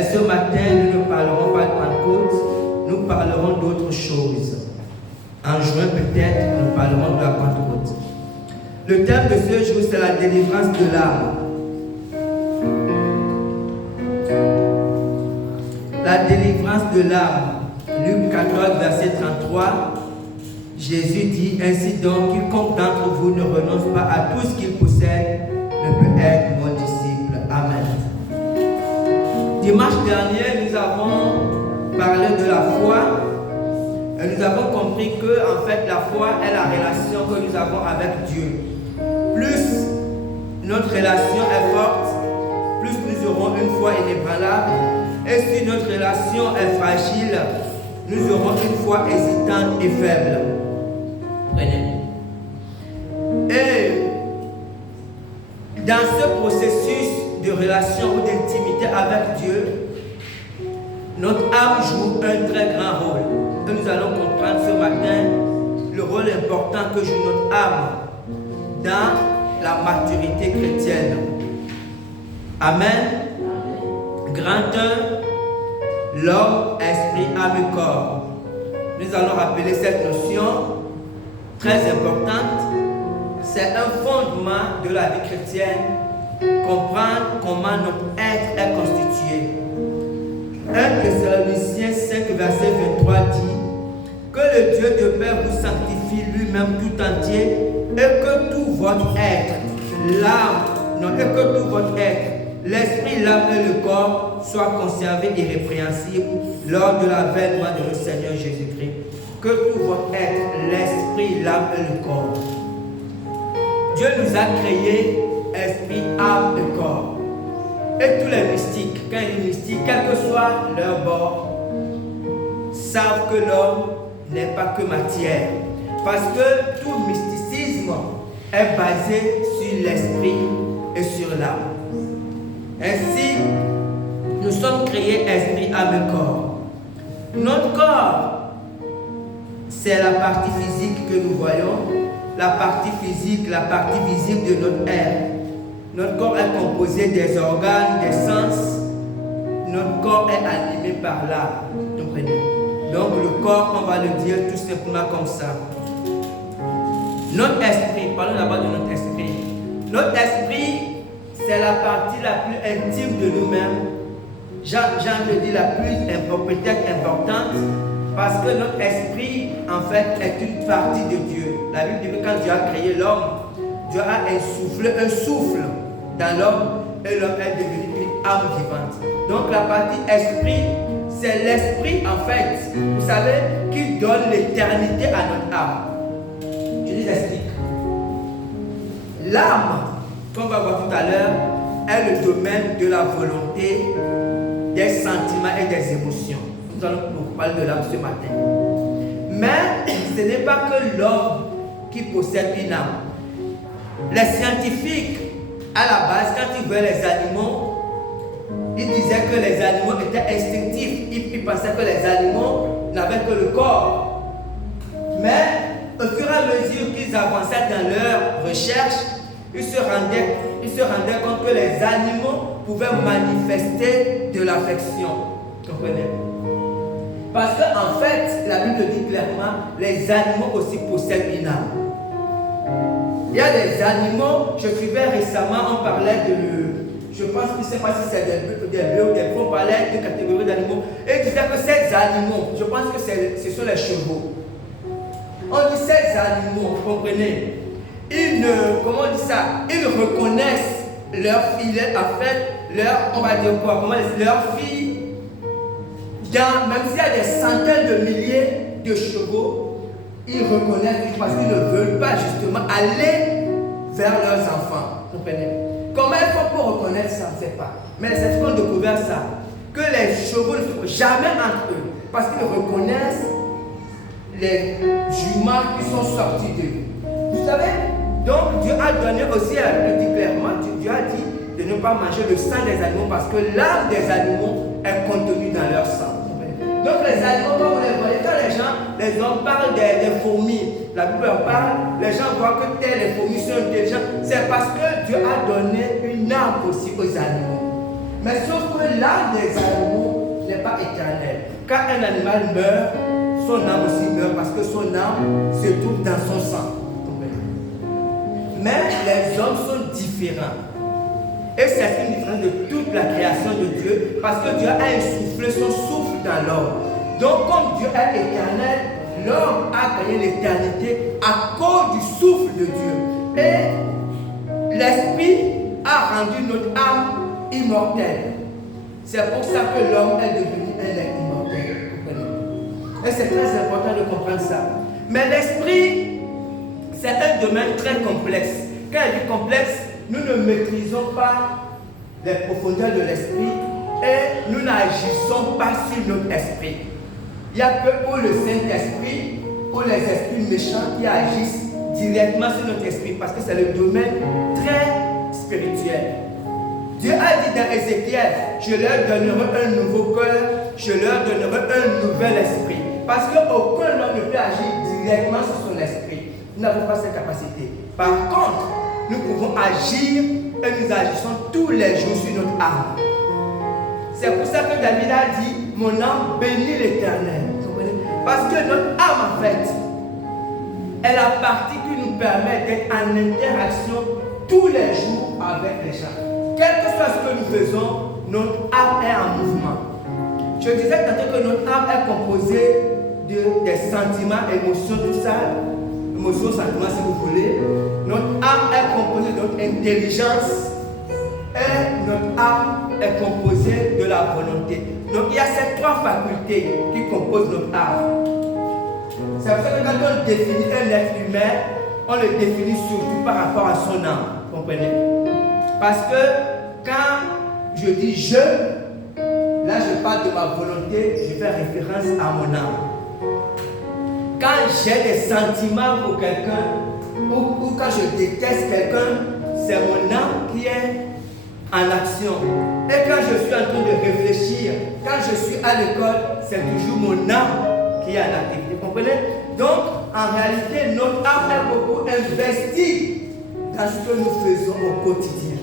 Mais ce matin, nous ne parlerons pas de Pentecôte, nous parlerons d'autre chose. En juin peut-être, nous parlerons de la Pentecôte. Le thème de ce jour, c'est la délivrance de l'âme. La délivrance de l'âme. Luc 14, verset 33. Jésus dit, ainsi donc, quiconque d'entre vous ne renonce pas à tout ce qu'il possède ne peut être mon disciple. Amen. Dimanche dernier, nous avons parlé de la foi et nous avons compris que, en fait, la foi est la relation que nous avons avec Dieu. Plus notre relation est forte, plus nous aurons une foi inébranlable. Et si notre relation est fragile, nous aurons une foi hésitante et faible. Prenez. Et dans ce processus de relation ou d'intimité avec Dieu, notre âme joue un très grand rôle. Et nous allons comprendre ce matin le rôle important que joue notre âme dans la maturité chrétienne. Amen. Grand 1, l'homme, esprit, âme et corps. Nous allons rappeler cette notion très importante. C'est un fondement de la vie chrétienne, comprendre comment notre être est constitué. 1 Thessaloniciens 5, verset 23 dit que le Dieu de paix vous sanctifie lui-même tout entier et que tout votre être, l'esprit, l'âme et le corps soient conservés irrépréhensibles lors de l'avènement de notre Seigneur Jésus-Christ. Que tout votre être, l'esprit, l'âme et le corps. Dieu nous a créés esprit, âme et corps. Et tous les mystiques, quand ils sont mystiques, quel que soit leur bord, savent que l'homme n'est pas que matière. Parce que tout mysticisme est basé sur l'esprit et sur l'âme. Ainsi, nous sommes créés esprit, âme et corps. Notre corps, c'est la partie physique que nous voyons, la partie physique, la partie visible de notre être. Notre corps est composé des organes, des sens. Notre corps est animé par l'âme. Donc le corps, on va le dire tout simplement comme ça. Notre esprit, parlons d'abord de notre esprit. Notre esprit, c'est la partie la plus intime de nous-mêmes. Jean le dit, la plus peut-être importante, parce que notre esprit, en fait, est une partie de Dieu. La Bible dit que quand Dieu a créé l'homme, Dieu a insufflé un souffle dans l'homme et l'homme est devenu une âme vivante. Donc la partie esprit, c'est l'esprit, en fait, vous savez, qui donne l'éternité à notre âme. Je vous explique. L'âme, comme on va voir tout à l'heure, est le domaine de la volonté, des sentiments et des émotions. Nous allons nous parler de l'âme ce matin. Mais ce n'est pas que l'homme qui possède une âme. Les scientifiques, à la base, quand ils voyaient les animaux, ils disaient que les animaux étaient instinctifs. Ils pensaient que les animaux n'avaient que le corps. Mais au fur et à mesure qu'ils avançaient dans leurs recherches, ils se rendaient compte que les animaux pouvaient manifester de l'affection. Comprenez? Parce qu'en fait, la Bible dit clairement, les animaux aussi possèdent une âme. Il y a des animaux, je suivais récemment, on parlait je pense que je ne sais pas si c'est des bleus ou des bleus, on parlait de catégories d'animaux, et ils disaient que ces animaux, je pense que ce sont les chevaux. On dit ces animaux, vous comprenez, ils reconnaissent leur fille, en fait, on va dire quoi, leur fille, même s'il y a des centaines de milliers de chevaux, ils reconnaissent parce qu'ils ne veulent pas justement aller vers leurs enfants. Vous comprenez? Comment il faut pour reconnaître ça, on ne sait pas. Mais les scientifiques ont découvert ça, que les chevaux ne font jamais entre eux, parce qu'ils reconnaissent les juments qui sont sortis d'eux. Vous savez? Donc Dieu a donné aussi, il dit clairement, Dieu a dit de ne pas manger le sang des animaux parce que l'âme des animaux est contenue dans leur sang. Donc les animaux, comme vous les voyez, quand les hommes parlent des fourmis, la Bible en parle, les gens voient que les fourmis sont intelligents. C'est parce que Dieu a donné une âme aussi aux animaux. Mais sauf que l'âme des animaux n'est pas éternelle. Quand un animal meurt, son âme aussi meurt parce que son âme se trouve dans son sang. Mais les hommes sont différents. Et c'est une différence de toute la création de Dieu parce que Dieu a insoufflé son souffle dans l'homme. Donc comme Dieu est éternel, l'homme a gagné l'éternité à cause du souffle de Dieu. Et l'Esprit a rendu notre âme immortelle. C'est pour ça que l'homme est devenu un être immortel. Et c'est très important de comprendre ça. Mais l'Esprit, c'est un domaine très complexe. Quand il dit complexe, nous ne maîtrisons pas les profondeurs de l'esprit et nous n'agissons pas sur notre esprit. Il y a peu pour le Saint-Esprit ou les esprits méchants qui agissent directement sur notre esprit parce que c'est le domaine très spirituel. Dieu a dit dans Ézéchiel, je leur donnerai un nouveau cœur, je leur donnerai un nouvel esprit. Parce qu'aucun homme ne peut agir directement sur son esprit. Nous n'avons pas cette capacité. Par contre, nous pouvons agir et nous agissons tous les jours sur notre âme. C'est pour ça que David a dit, mon âme bénit l'Éternel. Parce que notre âme, en fait, est la partie qui nous permet d'être en interaction tous les jours avec les gens. Quel que soit ce que nous faisons, notre âme est en mouvement. Je disais tantôt que notre âme est composée des sentiments, émotions, tout ça. Émotions, sentiments, si vous voulez. Notre âme est composée de notre intelligence et notre âme est composée de la volonté. Donc il y a ces trois facultés qui composent notre âme. C'est pour ça que quand on définit un être humain, on le définit surtout par rapport à son âme. Comprenez? Parce que quand je dis je, là je parle de ma volonté, je fais référence à mon âme. Quand j'ai des sentiments pour quelqu'un, ou quand je déteste quelqu'un, c'est mon âme qui est en action. Et quand je suis en train de réfléchir, quand je suis à l'école, c'est toujours mon âme qui est en activité. Vous comprenez? Donc, en réalité, notre âme est beaucoup investie dans ce que nous faisons au quotidien.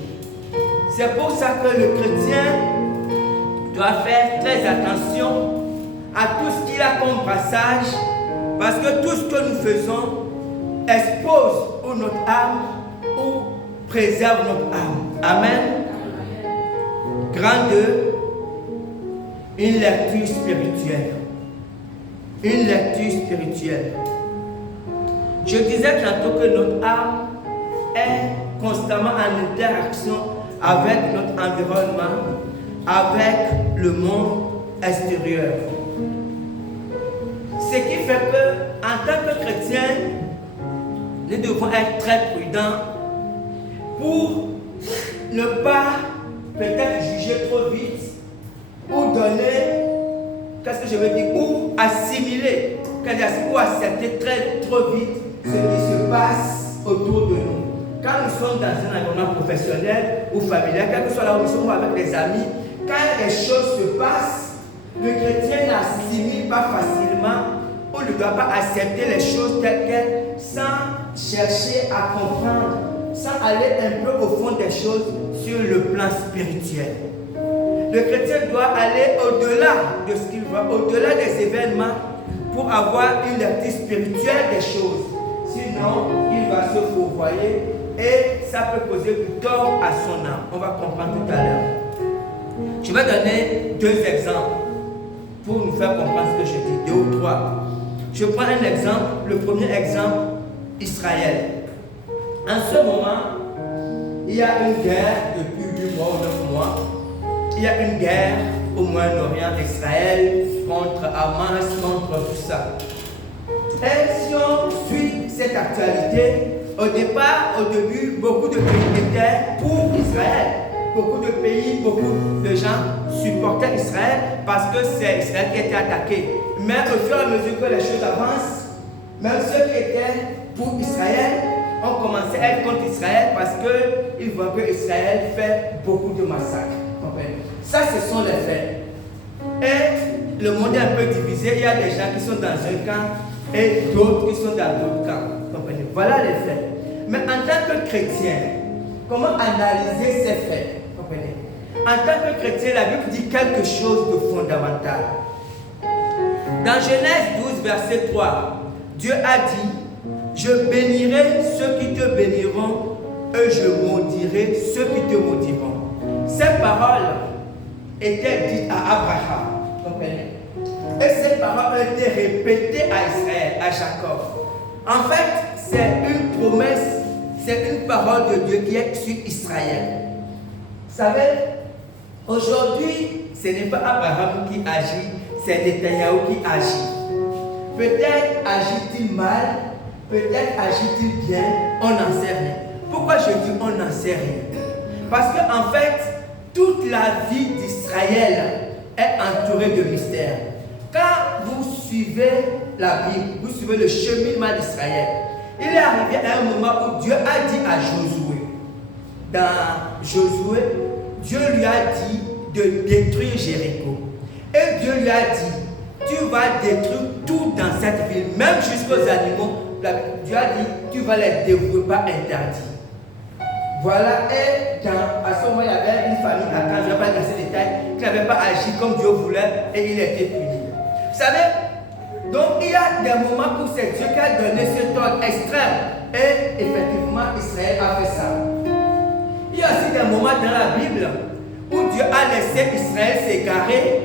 C'est pour ça que le chrétien doit faire très attention à tout ce qu'il a comme brassage, parce que tout ce que nous faisons expose ou notre âme ou préserve notre âme. Amen. Grand 2, une lecture spirituelle. Une lecture spirituelle. Je disais tantôt que notre âme est constamment en interaction avec notre environnement, avec le monde extérieur. Ce qui fait que, en tant que chrétiens, nous devons être très prudents pour ne pas peut-être juger trop vite ou donner, qu'est-ce que je veux dire, ou assimiler, ou accepter trop vite ce qui se passe autour de nous. Quand nous sommes dans un environnement professionnel ou familial, quel que soit là où nous sommes avec des amis, quand les choses se passent, le chrétien n'assimile pas facilement ou ne doit pas accepter les choses telles quelles sans chercher à comprendre, sans aller un peu au fond des choses sur le plan spirituel. Le chrétien doit aller au-delà de ce qu'il voit, au-delà des événements pour avoir une lecture spirituelle des choses. Sinon, il va se fourvoyer et ça peut causer du tort à son âme. On va comprendre tout à l'heure. Je vais donner 2 exemples pour nous faire comprendre ce que je dis, 2 ou 3. Je prends un exemple, le premier exemple, Israël. En ce moment, il y a une guerre depuis 8 mois ou 9 mois. Il y a une guerre au Moyen-Orient, Israël, contre Hamas, contre tout ça. Et si on suit cette actualité, au début, beaucoup de pays étaient pour Israël. Beaucoup de pays, beaucoup de gens supportaient Israël parce que c'est Israël qui était attaqué. Mais au fur et à mesure que les choses avancent, même ceux qui étaient pour Israël ont commencé à être contre Israël parce qu'ils voient que Israël fait beaucoup de massacres. Ça, ce sont les faits. Et le monde est un peu divisé. Il y a des gens qui sont dans un camp et d'autres qui sont dans d'autres camps. Voilà les faits. Mais en tant que chrétien, comment analyser ces faits? en tant que chrétien, la Bible dit quelque chose de fondamental. Dans Genèse 12, verset 3, Dieu a dit, je bénirai ceux qui te béniront et je maudirai ceux qui te maudiront. Ces paroles étaient dites à Abraham. Comprenez? Et ces paroles ont été répétées à Israël, à Jacob. En fait, c'est une promesse, c'est une parole de Dieu qui est sur Israël. Vous savez, aujourd'hui, ce n'est pas Abraham qui agit, c'est Netanyahou qui agit. Peut-être agit-il mal, peut-être agit-il bien, on n'en sait rien. Pourquoi je dis on n'en sait rien? Parce qu'en fait, toute la vie d'Israël est entourée de mystères. Quand vous suivez la Bible, vous suivez le cheminement d'Israël, il est arrivé à un moment où Dieu a dit à Josué, dans Josué, Dieu lui a dit de détruire Jéricho. Et Dieu lui a dit, tu vas détruire tout dans cette ville, même jusqu'aux animaux. Dieu a dit, tu vas les dévouer, pas interdits. Voilà, et à ce moment, il y avait une famille à Cannes, je ne vais pas dire ces détails, qui n'avait pas agi comme Dieu voulait et il était puni. Vous savez, donc il y a des moments où c'est Dieu qui a donné cet ordre extrême et effectivement Israël a fait ça. Il y a aussi des moments dans la Bible où Dieu a laissé Israël s'égarer,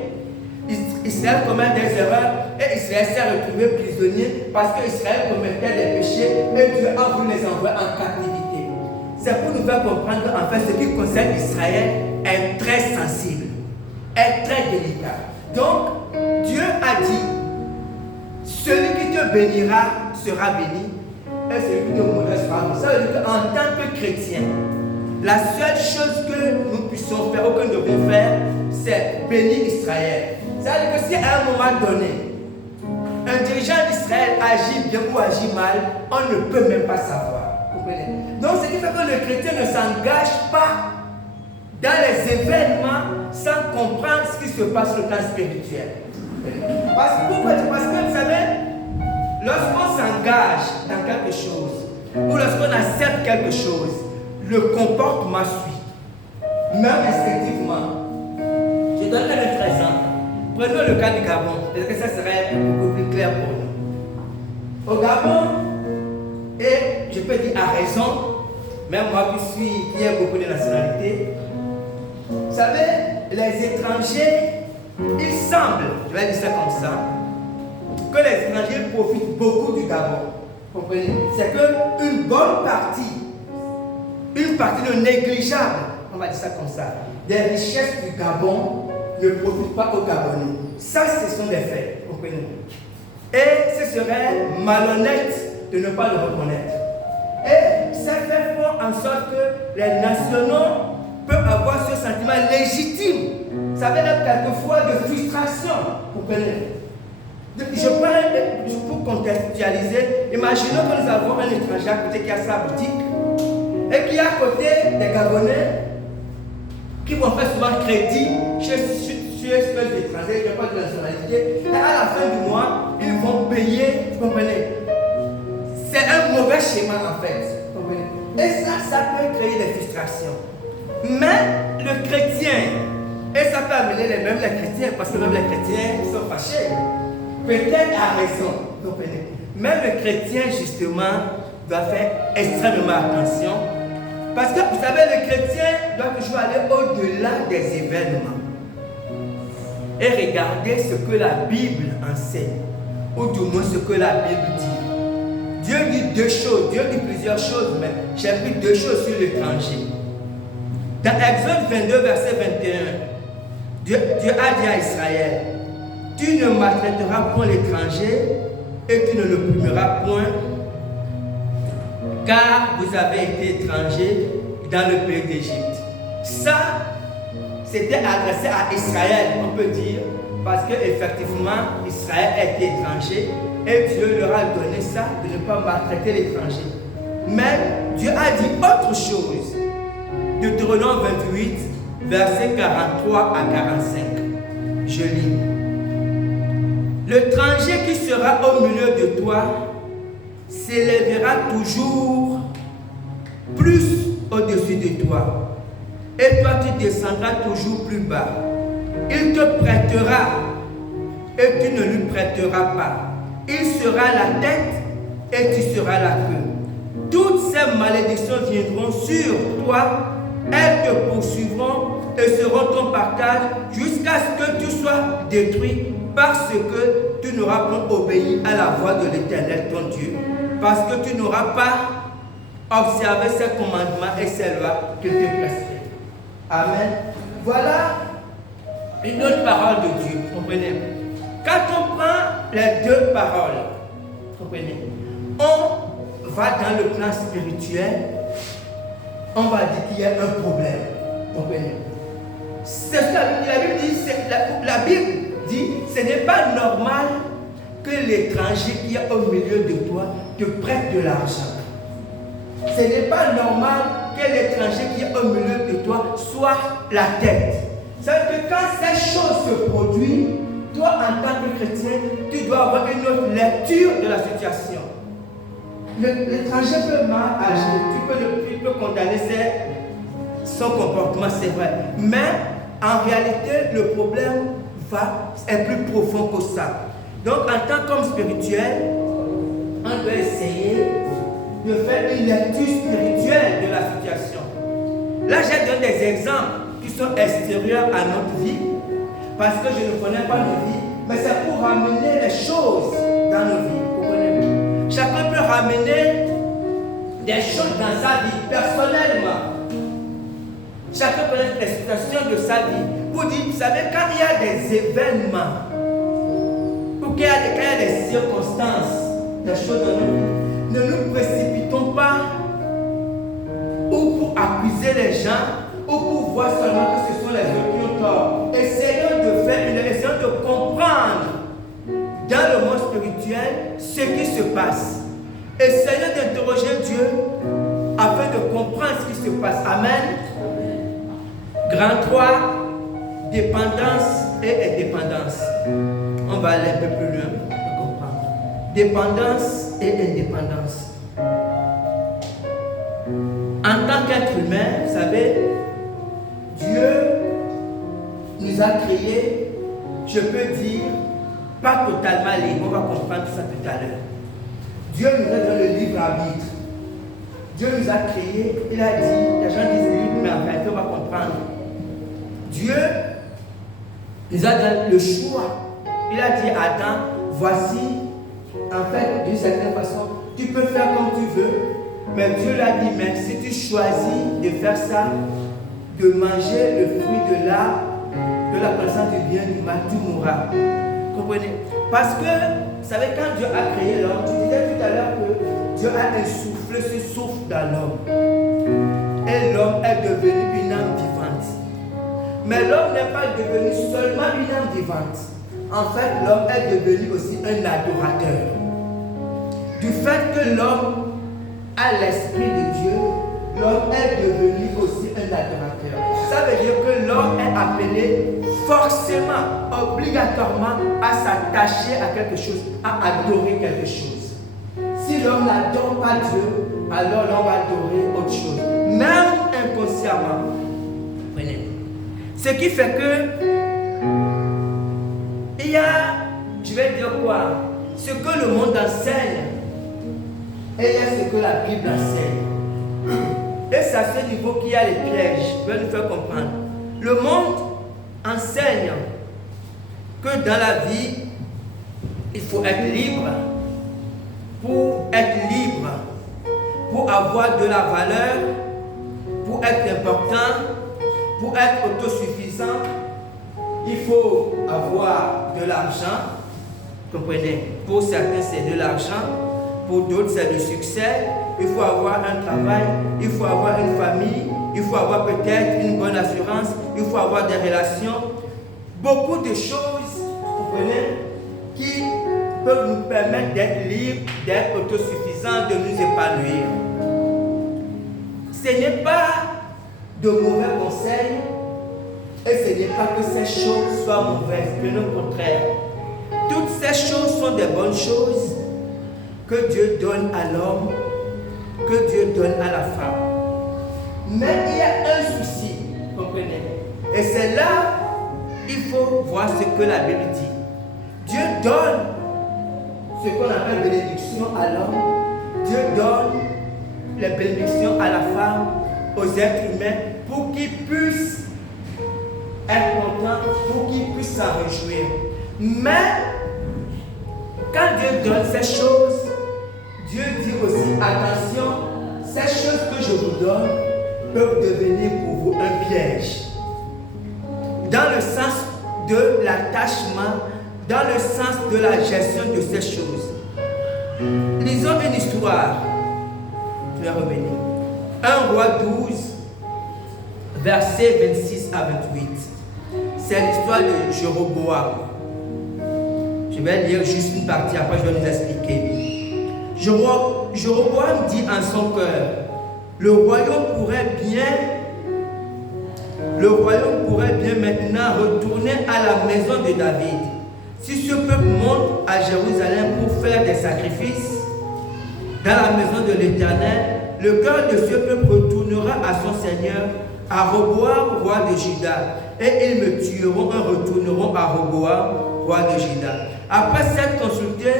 Israël commet des erreurs et Israël s'est retrouvé prisonnier parce qu'Israël commettait des péchés et Dieu a voulu les envoyer en captivité. C'est pour nous faire comprendre qu'en fait, ce qui concerne Israël est très sensible, est très délicat. Donc, Dieu a dit, celui qui te bénira sera béni, et celui qui te maudira sera maudit. Ça veut dire qu'en tant que chrétien, la seule chose que nous puissions faire, ou que nous devons faire, c'est bénir Israël. Ça veut dire que si à un moment donné, un dirigeant d'Israël agit bien ou agit mal, on ne peut même pas savoir. Donc, ce qui fait que le chrétien ne s'engage pas dans les événements sans comprendre ce qui se passe sur le plan spirituel. Pourquoi? Parce que vous savez, lorsqu'on s'engage dans quelque chose, ou lorsqu'on accepte quelque chose, le comportement suit. Même instinctivement. Je donne un autre exemple. Prenons le cas du Gabon. Peut-être que ça serait beaucoup plus clair pour nous. Au Gabon, et je peux dire à raison, même moi qui ai beaucoup de nationalités, vous savez, les étrangers, il semble, je vais dire ça comme ça, que les étrangers profitent beaucoup du Gabon. Vous comprenez? C'est qu'une bonne partie, une partie non négligeable, on va dire ça comme ça, des richesses du Gabon ne profitent pas aux Gabonais. Ça, ce sont des faits. Vous comprenez? Et ce serait malhonnête de ne pas le reconnaître. Et ça fait en sorte que les nationaux peuvent avoir ce sentiment légitime. Ça veut dire quelquefois de frustration. Vous comprenez? Je prends pour contextualiser. Imaginons que nous avons un étranger à côté qui a sa boutique et qui est à côté des Gabonais qui vont faire souvent crédit chez espèce d'étrangers qui n'ont pas de nationalité. Et à la fin du mois, ils vont payer. Vous comprenez? C'est un mauvais schéma en fait. Et ça peut créer des frustrations. Mais le chrétien, et ça peut amener les chrétiens, parce que même les chrétiens sont fâchés. Peut-être à raison. Même le chrétien, justement, doit faire extrêmement attention. Parce que vous savez, le chrétien doit toujours aller au-delà des événements. Et regarder ce que la Bible enseigne. Ou du moins ce que la Bible dit. Dieu dit deux choses, Dieu dit plusieurs choses, mais j'ai pris deux choses sur l'étranger. Dans Exode 22, verset 21, Dieu a dit à Israël, tu ne maltraiteras point l'étranger et tu ne l'opprimeras point, car vous avez été étrangers dans le pays d'Égypte. Ça, c'était adressé à Israël, on peut dire, parce qu'effectivement, Israël était étranger. Et Dieu leur a donné ça, de ne pas maltraiter l'étranger. Mais Dieu a dit autre chose. Deutéronome 28, versets 43 à 45. Je lis. L'étranger qui sera au milieu de toi s'élèvera toujours plus au-dessus de toi. et toi tu descendras toujours plus bas. Il te prêtera et tu ne lui prêteras pas. Il sera la tête et tu seras la queue. Toutes ces malédictions viendront sur toi, elles te poursuivront et seront ton partage jusqu'à ce que tu sois détruit parce que tu n'auras pas obéi à la voix de l'Éternel ton Dieu, parce que tu n'auras pas observé ses commandements et ses lois qu'il te prescrit. Amen. Voilà une autre parole de Dieu, comprenez? Quand on prend les deux paroles, comprenez, on va dans le plan spirituel, on va dire qu'il y a un problème, comprenez? C'est ce que la Bible dit, la Bible dit, ce n'est pas normal que l'étranger qui est au milieu de toi te prête de l'argent. Ce n'est pas normal que l'étranger qui est au milieu de toi soit la tête. C'est-à-dire que quand ces choses se produisent, toi en tant que chrétien, tu dois avoir une autre lecture de la situation. L'étranger peut mal agir, tu peux condamner son comportement, c'est vrai. Mais en réalité, le problème est plus profond que ça. Donc en tant qu'homme spirituel, on doit essayer de faire une lecture spirituelle de la situation. Là, j'ai donné des exemples qui sont extérieurs à notre vie, parce que je ne connais pas nos vies, mais c'est pour ramener les choses dans nos vies. Vous comprenez? Chacun peut ramener des choses dans sa vie, personnellement. Chacun connaît les situations de sa vie. Vous dites, vous savez, quand il y a des événements, ou qu'il y a des circonstances, des choses dans nos vies, ne nous précipitons pas ou pour accuser les gens ou pour voir seulement que ce sont les autres qui ont tort. Essayons de comprendre dans le monde spirituel ce qui se passe. Essayons d'interroger Dieu afin de comprendre ce qui se passe. Amen. Grand 3, dépendance et indépendance. On va aller un peu plus loin pour comprendre. Dépendance et indépendance. En tant qu'être humain, vous savez, Dieu nous a créés, je peux dire, pas totalement libres. On va comprendre ça tout à l'heure. Dieu nous a donné le libre arbitre. Dieu nous a créés, il a dit, les gens disent libre, mais en réalité, on va comprendre. Dieu nous a donné le choix. Il a dit à Adam, voici, en fait, d'une certaine façon, tu peux faire comme tu veux, mais Dieu l'a dit, mais si tu choisis de faire ça, de manger le fruit de la connaissance du bien et du mal, tu mourras. Comprenez? Parce que, vous savez, quand Dieu a créé l'homme, tu disais tout à l'heure que Dieu a insoufflé ce souffle dans l'homme. Et l'homme est devenu une âme vivante. Mais l'homme n'est pas devenu seulement une âme vivante. En fait, l'homme est devenu aussi un adorateur. Du fait que l'homme a l'esprit de Dieu, l'homme est devenu aussi un adorateur. Ça veut dire que l'homme est appelé forcément, obligatoirement à s'attacher à quelque chose, à adorer quelque chose. Si l'homme n'adore pas Dieu, alors l'homme va adorer autre chose, même inconsciemment. Prenez. Ce qui fait que il y a, je vais dire quoi, ce que le monde enseigne et il y a ce que la Bible enseigne. Et c'est à ce niveau qu'il y a les pièges. Je vais nous faire comprendre. Le monde enseigne que dans la vie, il faut être libre. Pour être libre, pour avoir de la valeur, pour être important, pour être autosuffisant, il faut avoir de l'argent. Comprenez? Pour certains, c'est de l'argent. Pour d'autres, c'est le succès. Il faut avoir un travail. Il faut avoir une famille. Il faut avoir peut-être une bonne assurance. Il faut avoir des relations. Beaucoup de choses, vous comprenez, qui peuvent nous permettre d'être libres, d'être autosuffisants, de nous épanouir. Ce n'est pas de mauvais conseils et ce n'est pas que ces choses soient mauvaises, bien au contraire. Toutes ces choses sont des bonnes choses que Dieu donne à l'homme, que Dieu donne à la femme. Mais il y a un souci. Comprenez? Et c'est là, il faut voir ce que la Bible dit. Dieu donne ce qu'on appelle bénédiction à l'homme. Dieu donne les bénédictions à la femme, aux êtres humains, pour qu'ils puissent être contents, pour qu'ils puissent s'en réjouir. Mais, quand Dieu donne ces choses, Dieu dit aussi, attention, ces choses que je vous donne peuvent devenir pour vous un piège. Dans le sens de l'attachement, dans le sens de la gestion de ces choses. Lisons une histoire. Je vais revenir. 1 Roi 12, versets 26 à 28. C'est l'histoire de Jéroboam. Je vais lire juste une partie, après je vais nous expliquer. Jéroboam dit en son cœur, le royaume pourrait bien maintenant retourner à la maison de David. Si ce peuple monte à Jérusalem pour faire des sacrifices dans la maison de l'Éternel, le cœur de ce peuple retournera à son Seigneur, à Roboam, roi de Juda, et ils me tueront et retourneront à Roboam, roi de Juda. Après s'être consulté,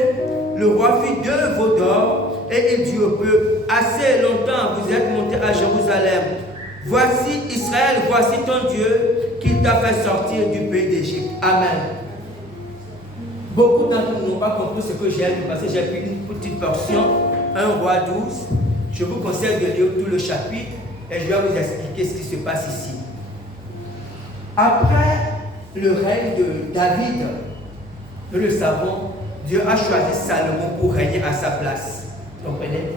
le roi fit 2 veaux d'or et il dit au peuple, assez longtemps vous êtes montés à Jérusalem. Voici Israël, voici ton Dieu qui t'a fait sortir du pays d'Égypte. Amen. Beaucoup d'entre nous n'ont pas compris ce que j'ai lu parce que j'ai pris une petite portion, 1 Roi 12. Je vous conseille de lire tout le chapitre et je vais vous expliquer ce qui se passe ici. Après le règne de David, nous le savons, Dieu a choisi Salomon pour régner à sa place. Vous comprenez?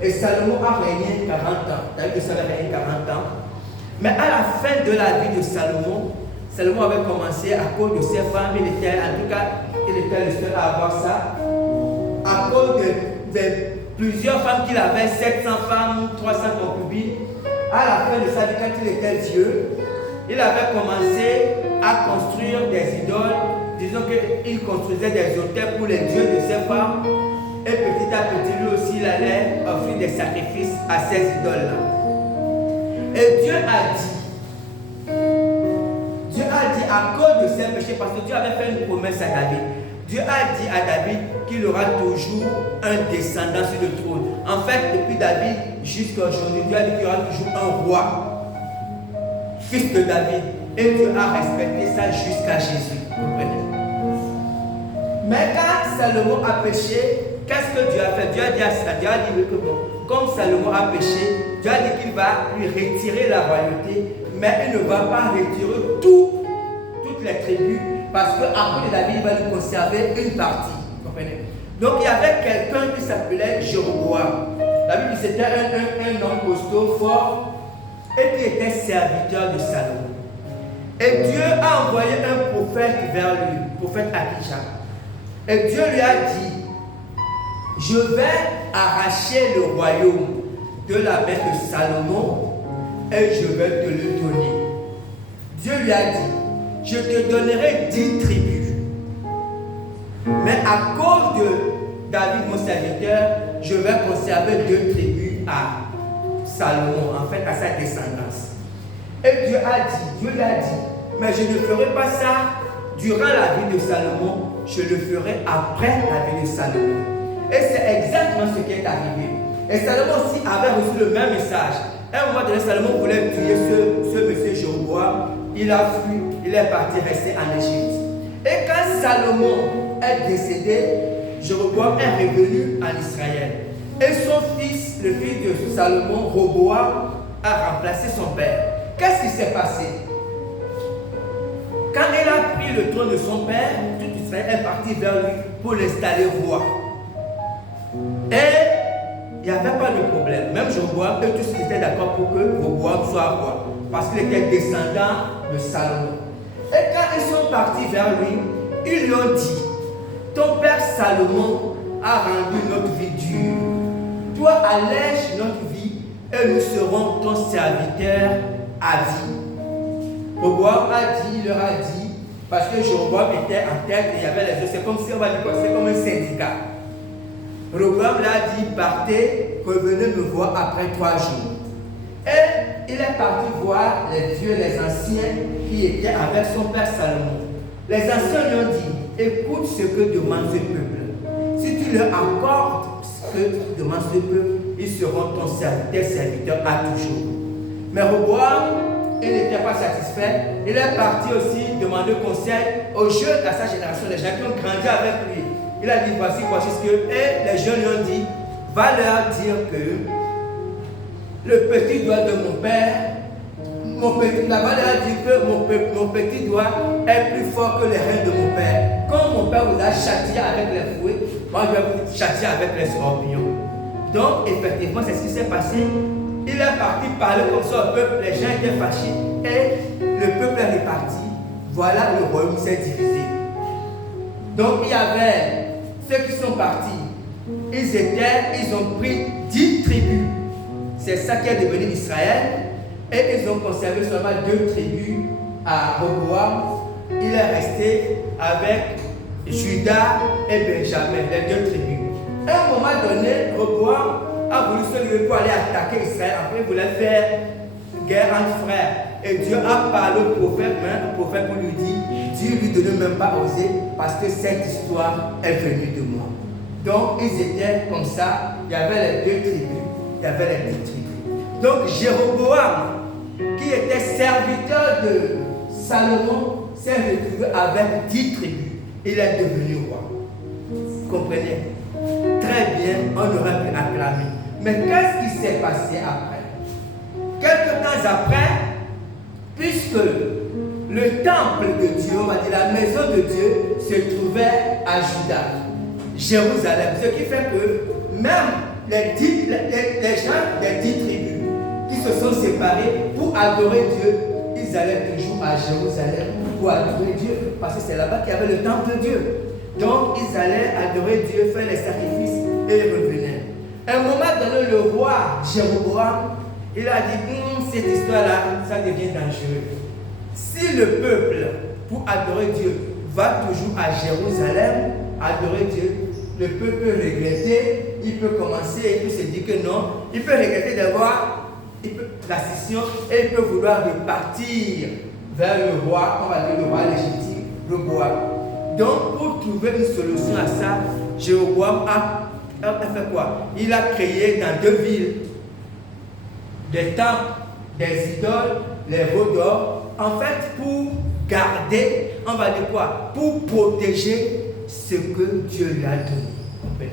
Et Salomon a régné 40 ans. David a régné 40 ans. Mais à la fin de la vie de Salomon, Salomon avait commencé à cause de ses femmes, il était le seul à avoir ça. À cause de plusieurs femmes qu'il avait, 700 femmes, 300 concubines. À la fin de sa vie, quand il était vieux, il avait commencé à construire des idoles. Disons qu'il construisait des autels pour les dieux de ses femmes. Et petit à petit, lui aussi, il allait offrir des sacrifices à ces idoles-là. Et Dieu a dit à cause de ses péchés, parce que Dieu avait fait une promesse à David. Dieu a dit à David qu'il aura toujours un descendant sur le trône. En fait, depuis David jusqu'à aujourd'hui, Dieu a dit qu'il y aura toujours un roi, fils de David. Et Dieu a respecté ça jusqu'à Jésus. Vous comprenez? Mais quand Salomon a péché, qu'est-ce que Dieu a fait? Dieu a dit que bon, comme Salomon a péché, Dieu a dit qu'il va lui retirer la royauté, mais il ne va pas retirer toutes les tribus, parce qu'après David, il va lui conserver une partie. Vous comprenez? Donc il y avait quelqu'un qui s'appelait Jéroboam. La Bible dit que c'était un homme costaud, fort, et qui était serviteur de Salomon. Et Dieu a envoyé un prophète vers lui, le prophète Abijah. Et Dieu lui a dit, je vais arracher le royaume de la main de Salomon et je vais te le donner. Dieu lui a dit, je te donnerai 10 tribus. Mais à cause de David, mon serviteur, je vais conserver 2 tribus à Salomon, en fait à sa descendance. Et Dieu lui a dit, mais je ne ferai pas ça durant la vie de Salomon, je le ferai après la vie de Salomon. Et c'est exactement ce qui est arrivé. Et Salomon aussi avait reçu le même message. À un moment donné, Salomon voulait tuer ce monsieur Jéroboam. Il a fui, il est parti rester en Égypte. Et quand Salomon est décédé, Jéroboam est revenu en Israël. Et son fils, le fils de Salomon, Roboam, a remplacé son père. Qu'est-ce qui s'est passé? Quand il a pris le trône de son père, tout Israël est parti vers lui pour l'installer roi. Et il n'y avait pas de problème. Même Jéroboam, eux tous étaient d'accord pour que Roboam soit roi. Parce qu'il était descendant de Salomon. Et quand ils sont partis vers lui, ils lui ont dit, ton père Salomon a rendu notre vie dure. Toi, allège notre vie et nous serons ton serviteur à vie. Roboam il leur a dit, parce que Jéroboam était en tête et il y avait les autres, c'est comme si on va dire quoi, c'est comme un syndicat. Roboam leur a dit, partez, revenez me voir après 3 jours. Et il est parti voir les vieux, les anciens qui étaient avec son père Salomon. Les anciens lui ont dit, écoute ce que demande ce peuple. Si tu leur accordes ce que demande ce peuple, ils seront tes serviteurs à toujours. Mais Roboam, il n'était pas satisfait. Il est parti aussi demander conseil aux jeunes à sa génération, les gens qui ont grandi avec lui. Il a dit, voici ce que... Et les jeunes lui ont dit, va leur dire que le petit doigt de mon père, là-bas, il a dit que mon petit doigt est plus fort que les reins de mon père. Quand mon père vous a châtié avec les fouets, moi je vais vous châtier avec les scorpions. Donc, effectivement, c'est ce qui s'est passé. Il est parti parler comme ça au peuple, les gens étaient fâchés et le peuple est reparti. Voilà, le royaume s'est divisé. Donc, il y avait ceux qui sont partis. Ils ont pris 10 tribus. C'est ça qui est devenu Israël. Et ils ont conservé seulement 2 tribus à Roboam. Il est resté avec Judas et Benjamin, les 2 tribus. À un moment donné, Roboam a voulu se lever pour aller attaquer Israël. Après, il voulait faire guerre entre frères. Et Dieu a parlé au prophète, mais le prophète lui dit, Dieu lui ne même pas osé parce que cette histoire est venue de moi. Donc, ils étaient comme ça. Il y avait les 2 tribus, il y avait les 2 tribus. Donc, Jéroboam, qui était serviteur de Salomon, s'est retrouvé avec 10 tribus. Il est devenu roi. Vous comprenez? Très bien, on aurait pu acclamer. Mais qu'est-ce qui s'est passé après? Quelques temps après, puisque le temple de Dieu, on va dire la maison de Dieu, se trouvait à Juda, Jérusalem. Ce qui fait que même les gens des 10 tribus qui se sont séparés pour adorer Dieu, ils allaient toujours à Jérusalem pour adorer Dieu, parce que c'est là-bas qu'il y avait le temple de Dieu. Donc ils allaient adorer Dieu, faire les sacrifices et ils revenaient. À un moment donné, le roi Jéroboam, il a dit, cette histoire-là, ça devient dangereux. Si le peuple, pour adorer Dieu, va toujours à Jérusalem, adorer Dieu, le peuple peut regretter, il peut commencer, il peut se dire que non, il peut regretter d'avoir la scission et il peut vouloir repartir vers le roi, on va dire le roi légitime, Roboam. Donc, pour trouver une solution à ça, Jéroboam a fait quoi? Il a créé dans 2 villes des temples, des idoles, les veaux d'or, en fait pour garder, on va dire quoi? Pour protéger ce que Dieu lui a donné.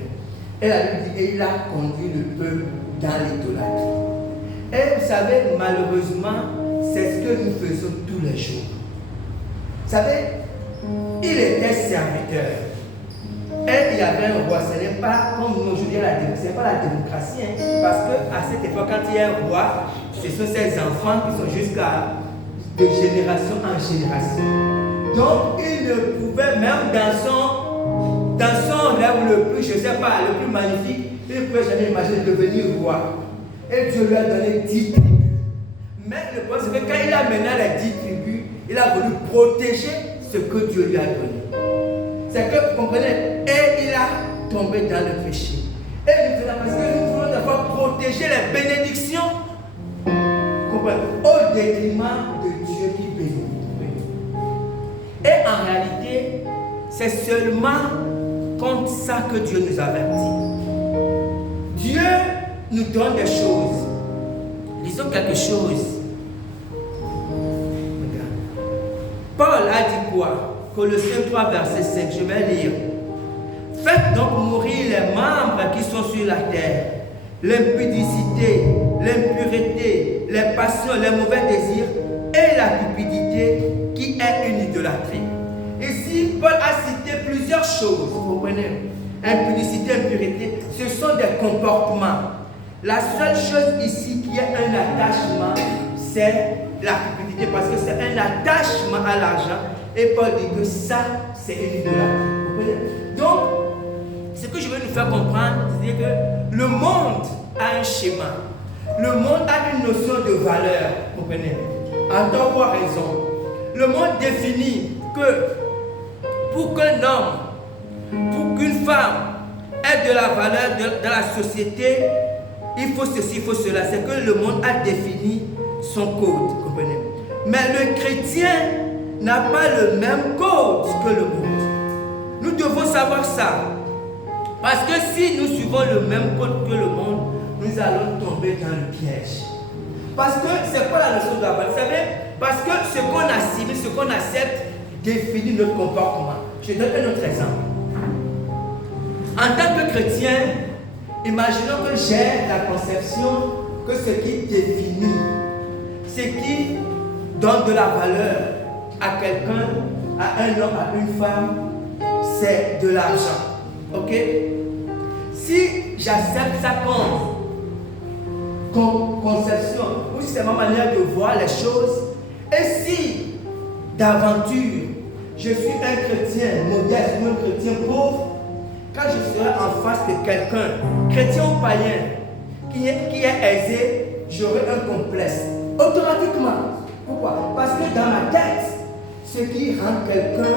Et la Bible dit, et il a conduit le peuple dans l'idolâtrie. Et vous savez, malheureusement, c'est ce que nous faisons tous les jours. Vous savez, il était serviteur. Et il y avait un roi. Ce n'est pas comme nous aujourd'hui, ce n'est pas la démocratie. Parce qu'à cette époque, quand il y a un roi, ce sont ses enfants qui sont jusqu'à de génération en génération. Donc, il ne pouvait même dans son rêve le plus, je ne sais pas, le plus magnifique, il ne pouvait jamais imaginer devenir roi. Et Dieu lui a donné 10 tribus. Mais le problème, c'est que quand il a mené les 10 tribus, il a voulu protéger ce que Dieu lui a donné. C'est que, vous comprenez, et il a tombé dans le péché. Et nous faisons parce que nous voulons d'abord protéger les bénédictions, comprenez, au détriment de Dieu qui bénit. Et en réalité, c'est seulement contre ça que Dieu nous avertit. Dieu nous donne des choses. Lisons quelque chose. Paul a dit quoi? Colossiens 3, verset 5. Je vais lire. Faites donc mourir les membres qui sont sur la terre. L'impudicité, l'impureté, les passions, les mauvais désirs et la cupidité qui est une idolâtrie. Ici, Paul a cité plusieurs choses. Vous comprenez? Impudicité, impureté, ce sont des comportements. La seule chose ici qui est un attachement, c'est la cupidité, parce que c'est un attachement à l'argent. Et Paul dit que ça, c'est une idolâtrie. Donc, ce que je veux nous faire comprendre, c'est que le monde a un schéma. Le monde a une notion de valeur. Vous comprenez? À tort ou à raison. Le monde définit que pour qu'un homme, pour qu'une femme ait de la valeur dans la société, il faut ceci, il faut cela. C'est que le monde a défini son code, comprenez. Mais le chrétien n'a pas le même code que le monde. Nous devons savoir ça. Parce que si nous suivons le même code que le monde, nous allons tomber dans le piège. Parce que c'est quoi la notion de la valeur? Vous savez, parce que ce qu'on assimile, ce qu'on accepte, définit notre comportement. Je donne un autre exemple. En tant que chrétien, imaginons que j'ai la conception que ce qui définit, ce qui donne de la valeur à quelqu'un, à un homme, à une femme, c'est de l'argent. Ok? Si j'accepte ça comme conception, ou si c'est ma manière de voir les choses, et si d'aventure je suis un chrétien modeste ou un chrétien pauvre, quand je serai en face de quelqu'un, chrétien ou païen, qui est aisé, j'aurai un complexe. Automatiquement. Pourquoi? Parce que dans ma tête, ce qui rend quelqu'un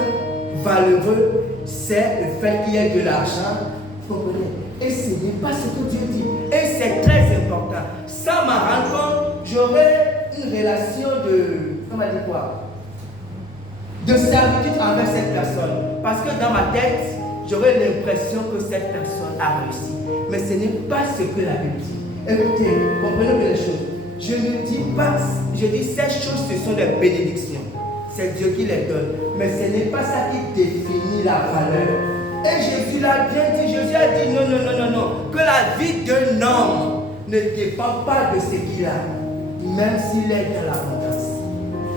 valeureux, c'est le fait qu'il y ait de l'argent. Vous comprenez? Et ce n'est pas ce que Dieu dit. Et c'est très important. Sans m'en rendre compte, j'aurai une relation on va dire quoi? De servitude envers cette personne. Parce que dans ma tête, j'aurais l'impression que cette personne a réussi. Mais ce n'est pas ce que la Bible dit. Écoutez, comprenez bien les choses. Je ne dis pas, je dis ces choses, ce sont des bénédictions. C'est Dieu qui les donne. Mais ce n'est pas ça qui définit la valeur. Et Jésus l'a bien dit. Jésus a dit non. Que la vie d'un homme ne dépend pas de ce qu'il a, même s'il est dans l'abondance.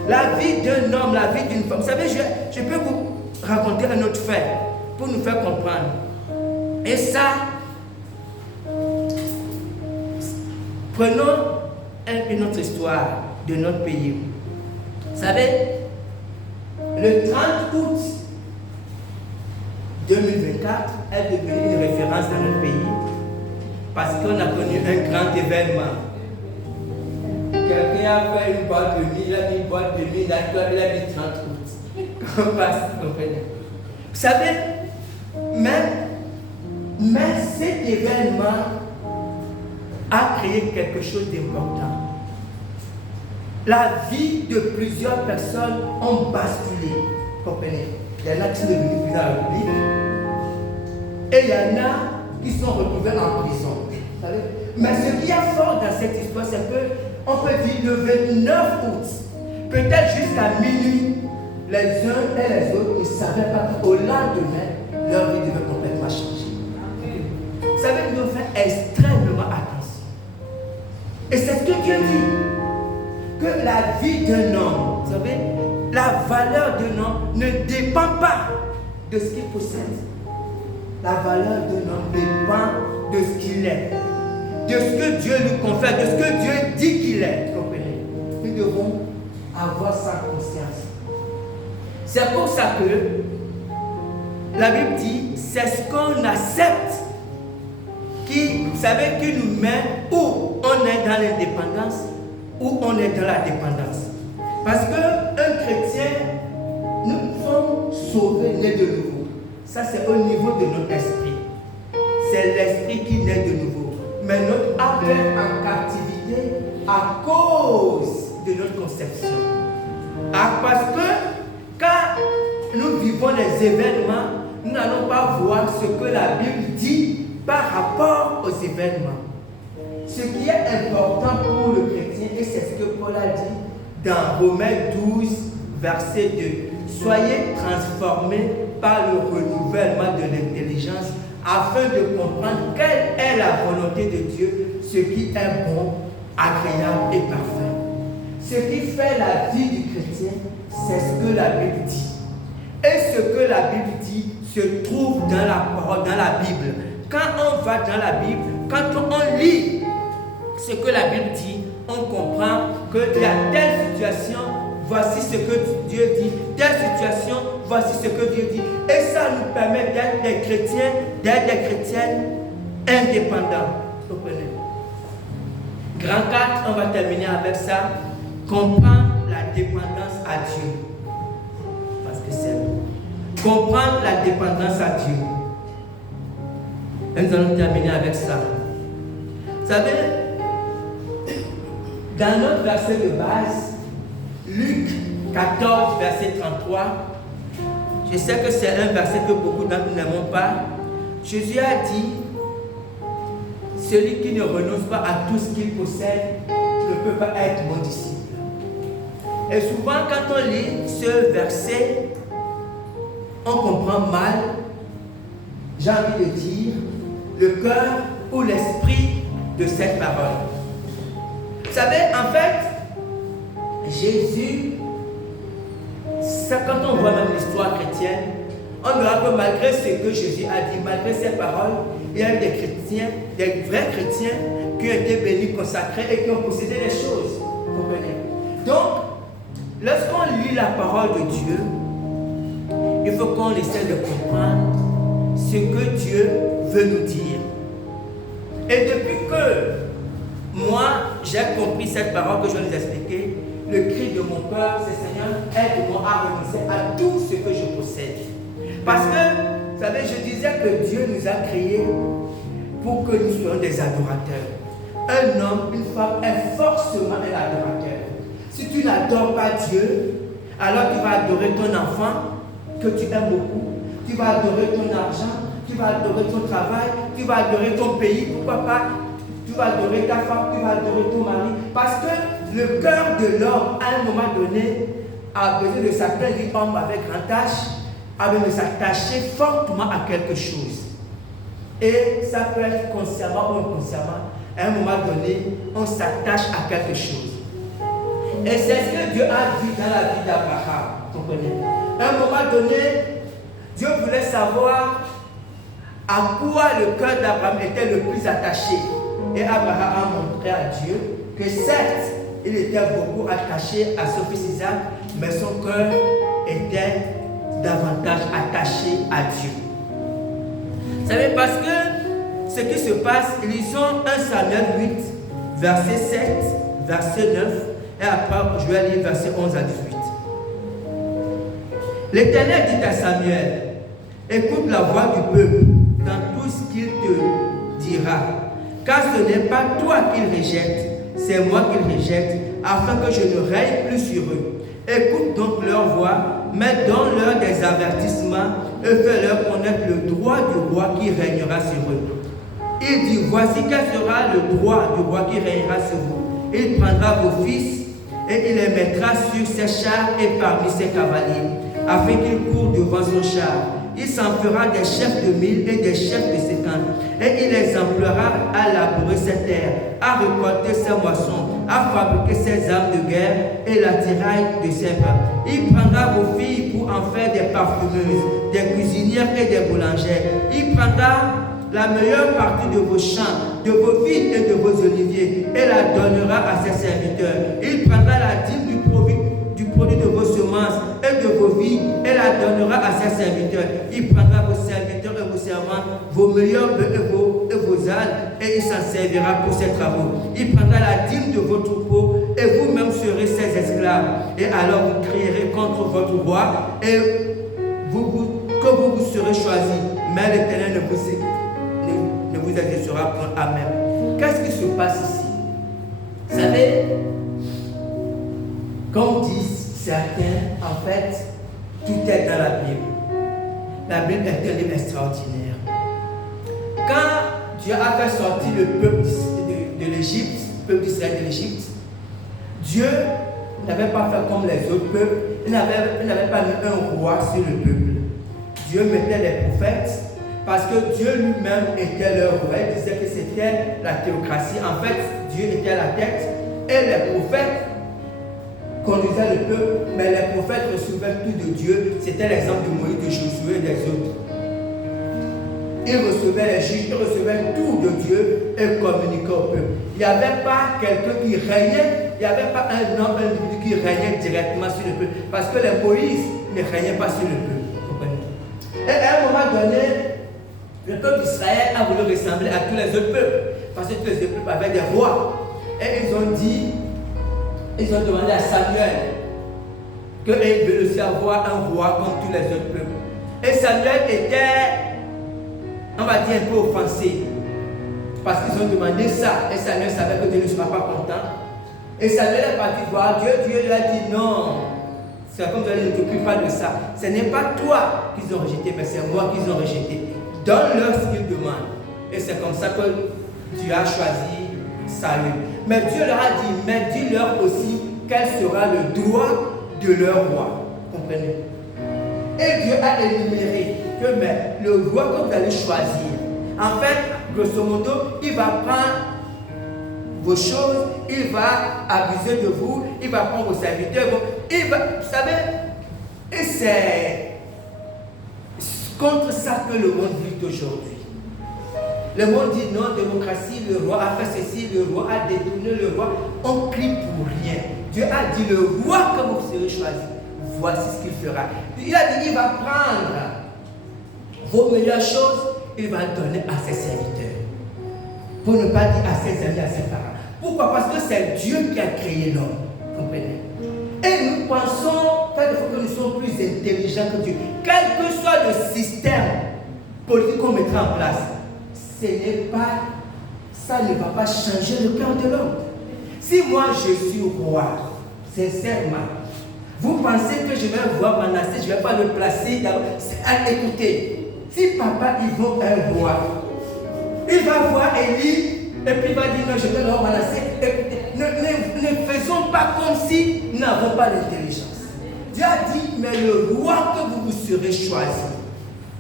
La vie d'un homme, la vie d'une femme. Vous savez, je peux vous raconter un autre fait pour nous faire comprendre. Et ça, prenons une autre histoire de notre pays. Vous savez, le 30 août 2024 est devenu une référence dans notre pays parce qu'on a connu un grand événement. Quelqu'un a fait une boîte de nuit, il a mis une boîte de nuit, il a mis 30 août. On passe, comprenez. Vous savez, mais cet événement a créé quelque chose d'important. La vie de plusieurs personnes ont basculé. Comprenez? Il y en a qui sont devenus présidents de la République et il y en a qui sont retrouvés en prison. Vous savez? Mais ce qui est fort dans cette histoire, c'est qu'on peut dire le 29 août, peut-être jusqu'à minuit, les uns et les autres ne savaient pas qu'au lendemain, leur vie devait complètement changer. Vous savez, nous devons faire extrêmement attention. Et c'est ce que Dieu dit. Que la vie d'un homme, vous savez, la valeur d'un homme ne dépend pas de ce qu'il possède. La valeur d'un homme dépend de ce qu'il est, de ce que Dieu lui confère, de ce que Dieu dit qu'il est. Vous comprenez? Nous devons avoir sa conscience. C'est pour ça que la Bible dit, c'est ce qu'on accepte qui, vous savez, qui nous met où on est dans l'indépendance, où on est dans la dépendance. Parce qu'un chrétien, nous sommes sauvés, nés de nouveau. Ça, c'est au niveau de notre esprit. C'est l'esprit qui naît de nouveau. Mais notre âme est en captivité à cause de notre conception. Parce que quand nous vivons les événements, nous n'allons pas voir ce que la Bible dit par rapport aux événements. Ce qui est important pour le chrétien, et c'est ce que Paul a dit dans Romains 12, verset 2. Soyez transformés par le renouvellement de l'intelligence afin de comprendre quelle est la volonté de Dieu, ce qui est bon, agréable et parfait. Ce qui fait la vie du chrétien, c'est ce que la Bible dit. Et ce que la Bible dit se trouve dans la parole, dans la Bible. Quand on va dans la Bible, quand on lit ce que la Bible dit, on comprend qu'il y a telle situation, voici ce que Dieu dit, telle situation, voici ce que Dieu dit. Et ça nous permet d'être des chrétiens, d'être des chrétiennes indépendants. Vous comprenez? Grand 4, on va terminer avec ça. Comprendre la dépendance à Dieu. Parce que c'est bon. Comprendre la dépendance à Dieu. Et nous allons terminer avec ça. Vous savez, Dans notre verset de base, Luc 14, verset 33, je sais que c'est un verset que beaucoup d'entre nous n'aimons pas. Jésus a dit, celui qui ne renonce pas à tout ce qu'il possède ne peut pas être mon disciple. Et souvent, quand on lit ce verset, on comprend mal, j'ai envie de dire, le cœur ou l'esprit de cette parole. Vous savez, en fait, Jésus, ça, quand on voit même l'histoire chrétienne, on verra que malgré ce que Jésus a dit, malgré ses paroles, il y a des chrétiens, des vrais chrétiens qui ont été bénis, consacrés et qui ont possédé les choses. Vous comprenez? Donc, lorsqu'on lit la parole de Dieu, il faut qu'on essaie de comprendre ce que Dieu veut nous dire. Et depuis que moi, j'ai compris cette parole que je vais vous expliquer, le cri de mon cœur, c'est Seigneur, aide-moi à renoncer à tout ce que je possède. Parce que, vous savez, je disais que Dieu nous a créés pour que nous soyons des adorateurs. Un homme, une femme est forcément un adorateur. Si tu n'adores pas Dieu, alors tu vas adorer ton enfant que tu aimes beaucoup. Tu vas adorer ton argent, tu vas adorer ton travail, tu vas adorer ton pays, pourquoi pas? Tu vas adorer ta femme, tu vas adorer ton mari. Parce que le cœur de l'homme, à un moment donné, a besoin de s'appeler homme avec grand H, a besoin de s'attacher fortement à quelque chose. Et ça peut être consciemment ou inconsciemment. À un moment donné, on s'attache à quelque chose. Et c'est ce que Dieu a dit dans la vie d'Abraham. Vous comprenez? À un moment donné, Dieu voulait savoir à quoi le cœur d'Abraham était le plus attaché. Et Abraham a montré à Dieu que certes, il était beaucoup attaché à son fils Isaac, mais son cœur était davantage attaché à Dieu. Vous savez, parce que ce qui se passe, lisons 1 Samuel 8, verset 7, verset 9, et après je vais lire verset 11 à 18. L'Éternel dit à Samuel, écoute la voix du peuple dans tout ce qu'il te dira, car ce n'est pas toi qu'il rejette, c'est moi qu'il rejette, afin que je ne règne plus sur eux. Écoute donc leur voix, mais donne-leur des avertissements et fais-leur connaître le droit du roi qui régnera sur eux. Il dit, voici quel sera le droit du roi qui régnera sur vous. Il prendra vos fils et il les mettra sur ses chars et parmi ses cavaliers, afin qu'ils courent devant son char. Il s'en fera des chefs de 1000 et des chefs de 50, et il les emploiera à labourer ses terres, à récolter ses moissons, à fabriquer ses armes de guerre et la tiraille de ses bras. Il prendra vos filles pour en faire des parfumeuses, des cuisinières et des boulangères. Il prendra la meilleure partie de vos champs, de vos vignes et de vos oliviers, et la donnera à ses serviteurs. Il prendra la dîme du produit de vos semences et de vos vies et la donnera à ses serviteurs. Il prendra vos serviteurs et vos servantes, vos meilleurs bœufs et vos ânes, et il s'en servira pour ses travaux. Il prendra la dîme de vos troupeaux et vous-même serez ses esclaves. Et alors vous crierez contre votre roi et que vous serez choisis. Mais l'Éternel ne vous exaucera point. Amen. Qu'est-ce qui se passe ici? Vous savez, comme disent certains, en fait, tout est dans la Bible. La Bible est un livre extraordinaire. Quand Dieu a fait sortir le peuple de l'Égypte, le peuple d'Israël de l'Égypte, Dieu n'avait pas fait comme les autres peuples. Il n'avait pas mis un roi sur le peuple. Dieu mettait les prophètes parce que Dieu lui-même était leur roi. Il disait que c'était la théocratie. En fait, Dieu était la tête et les prophètes conduisaient le peuple, mais les prophètes recevaient tout de Dieu. C'était l'exemple de Moïse, de Josué et des autres. Ils recevaient les juges, ils recevaient tout de Dieu et communiquaient au peuple. Il n'y avait pas quelqu'un qui régnait, il n'y avait pas un homme, un individu qui régnait directement sur le peuple. Parce que les Moïse ne régnaient pas sur le peuple. Et à un moment donné, le peuple d'Israël a voulu ressembler à tous les autres peuples. Parce que tous les autres peuples avaient des rois. Et ils ont demandé à Samuel qu'ils veulent aussi avoir un roi comme tous les autres peuples. Et Samuel était, on va dire, un peu offensé. Parce qu'ils ont demandé ça. Et Samuel savait que Dieu ne sera pas content. Et Samuel est parti voir Dieu. Dieu lui a dit non. C'est comme Dieu ne t'occupe pas de ça. Ce n'est pas toi qu'ils ont rejeté, mais c'est moi qu'ils ont rejeté. Donne-leur ce qu'ils demandent. Et c'est comme ça que Dieu a choisi Saül. Mais Dieu leur a dit, mais dis-leur aussi quel sera le droit de leur roi. Comprenez? Et Dieu a énuméré que mais, le roi que vous allez choisir, en fait, grosso modo, il va prendre vos choses, il va abuser de vous, il va prendre vos serviteurs, il va, vous savez, et c'est contre ça que le monde vit aujourd'hui. Le monde dit non, démocratie, le roi a fait ceci, le roi a détourné le roi, on crie pour rien. Dieu a dit le roi que vous serez choisi, voici ce qu'il fera. Il a dit il va prendre vos meilleures choses, il va donner à ses serviteurs. Pour ne pas dire à ses amis, à ses parents. Pourquoi? Parce que c'est Dieu qui a créé l'homme. Comprenez? Et nous pensons que nous sommes plus intelligents que Dieu. Quel que soit le système politique qu'on mettra en place, ça ne va pas changer le cœur de l'homme. Si moi je suis roi, sincèrement, vous pensez que je vais voir Manassé, je ne vais pas le placer d'abord. Écoutez, si papa il veut un roi, il va voir Élie et puis il va dire non, je vais le voir Manassé. Ne faisons pas comme si nous n'avons pas l'intelligence. Dieu a dit, mais le roi que vous serez choisi.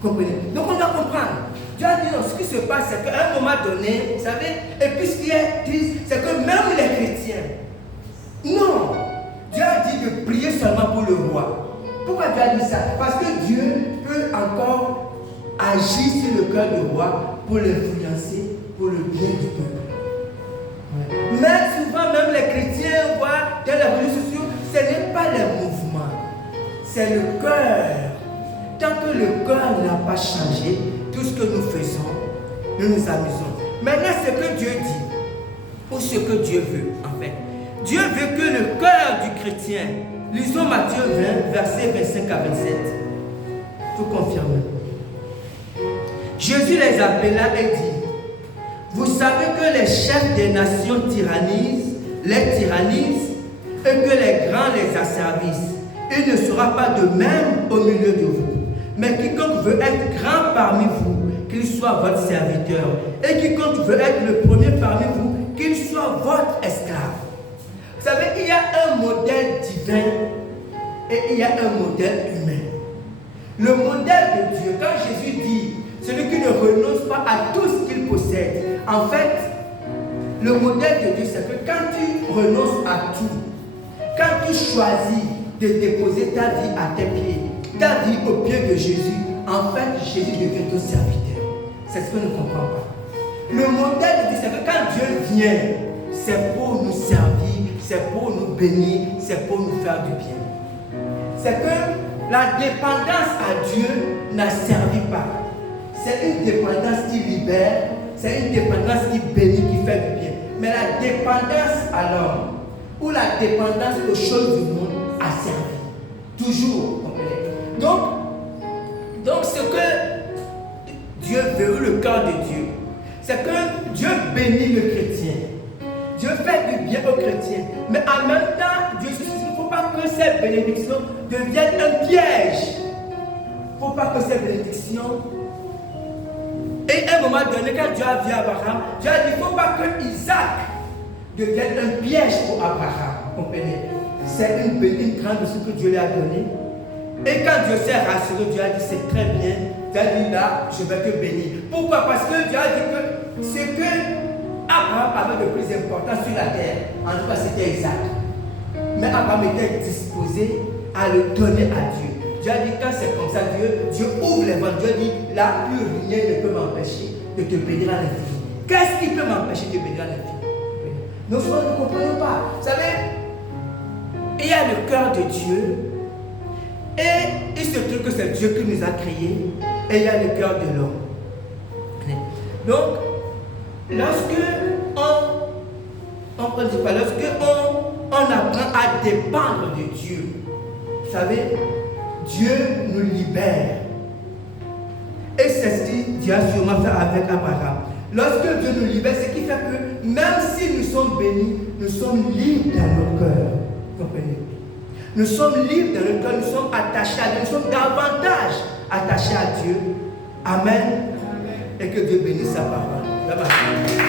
Comprenez? Donc on doit comprendre. Dieu a dit non, ce qui se passe, c'est qu'à un moment donné, vous savez, et puis ce qui est triste, c'est que même les chrétiens, non, Dieu a dit de prier seulement pour le roi. Pourquoi Dieu a dit ça? Parce que Dieu peut encore agir sur le cœur du roi pour l'influencer, pour le bien du peuple. Ouais. Mais souvent, même les chrétiens voient dans les réseaux sociaux, ce n'est pas les mouvements, c'est le cœur. Tant que le cœur n'a pas changé, tout ce que nous faisons, nous nous amusons. Maintenant, ce que Dieu dit, ou ce que Dieu veut, en fait. Dieu veut que le cœur du chrétien, lisons Matthieu 20, versets 25 à 27, tout confirme. Jésus les appela et dit, vous savez que les chefs des nations les tyrannisent, et que les grands les asservissent. Il ne sera pas de même au milieu de vous. Mais quiconque veut être grand parmi vous, qu'il soit votre serviteur. Et quiconque veut être le premier parmi vous, qu'il soit votre esclave. Vous savez, il y a un modèle divin et il y a un modèle humain. Le modèle de Dieu, quand Jésus dit, celui qui ne renonce pas à tout ce qu'il possède, en fait, le modèle de Dieu, c'est que quand tu renonces à tout, quand tu choisis de déposer ta vie à tes pieds, ta vie au pied de Jésus, en fait, Jésus devient ton serviteur. C'est ce que nous ne comprenons pas. Le modèle de Dieu, c'est que quand Dieu vient, c'est pour nous servir, c'est pour nous bénir, c'est pour nous faire du bien. C'est que la dépendance à Dieu n'a servi pas. C'est une dépendance qui libère, c'est une dépendance qui bénit, qui fait du bien. Mais la dépendance à l'homme, ou la dépendance aux choses du monde, a servi. Toujours. Donc ce que Dieu veut, le cœur de Dieu, c'est que Dieu bénit le chrétien. Dieu fait du bien aux chrétiens. Mais en même temps, Dieu dit qu'il ne faut pas que ces bénédictions deviennent un piège. Il ne faut pas que ces bénédictions... Et à un moment donné, quand Dieu a vu Abraham, Dieu a dit qu'il ne faut pas que Isaac devienne un piège pour Abraham. Vous comprenez? C'est une grande de ce que Dieu lui a donné. Et quand Dieu s'est rassuré, Dieu a dit c'est très bien. Dieu a dit là, je vais te bénir. Pourquoi? Parce que Dieu a dit que ce que Abraham avait de plus important sur la terre, en tout cas c'était Isaac. Mais Abraham était disposé à le donner à Dieu. Dieu a dit quand c'est comme ça, Dieu ouvre les vents. Dieu dit là, plus rien ne peut m'empêcher de te bénir à l'infini. Qu'est-ce qui peut m'empêcher de te bénir à l'infini? Nous ne comprenons pas. Vous savez, il y a le cœur de Dieu. Et il se trouve que c'est Dieu qui nous a créés. Et il y a le cœur de l'homme. Donc, lorsque on apprend à dépendre de Dieu, vous savez, Dieu nous libère. Et c'est ce qu'il Dieu a sûrement fait avec Abraham. Lorsque Dieu nous libère, ce qui fait que même si nous sommes bénis, nous sommes libres dans nos cœurs. Comprenez? Nous sommes libres dans notre cœur, nous sommes attachés à Dieu, nous sommes davantage attachés à Dieu. Amen. Et que Dieu bénisse sa parole. Bye bye.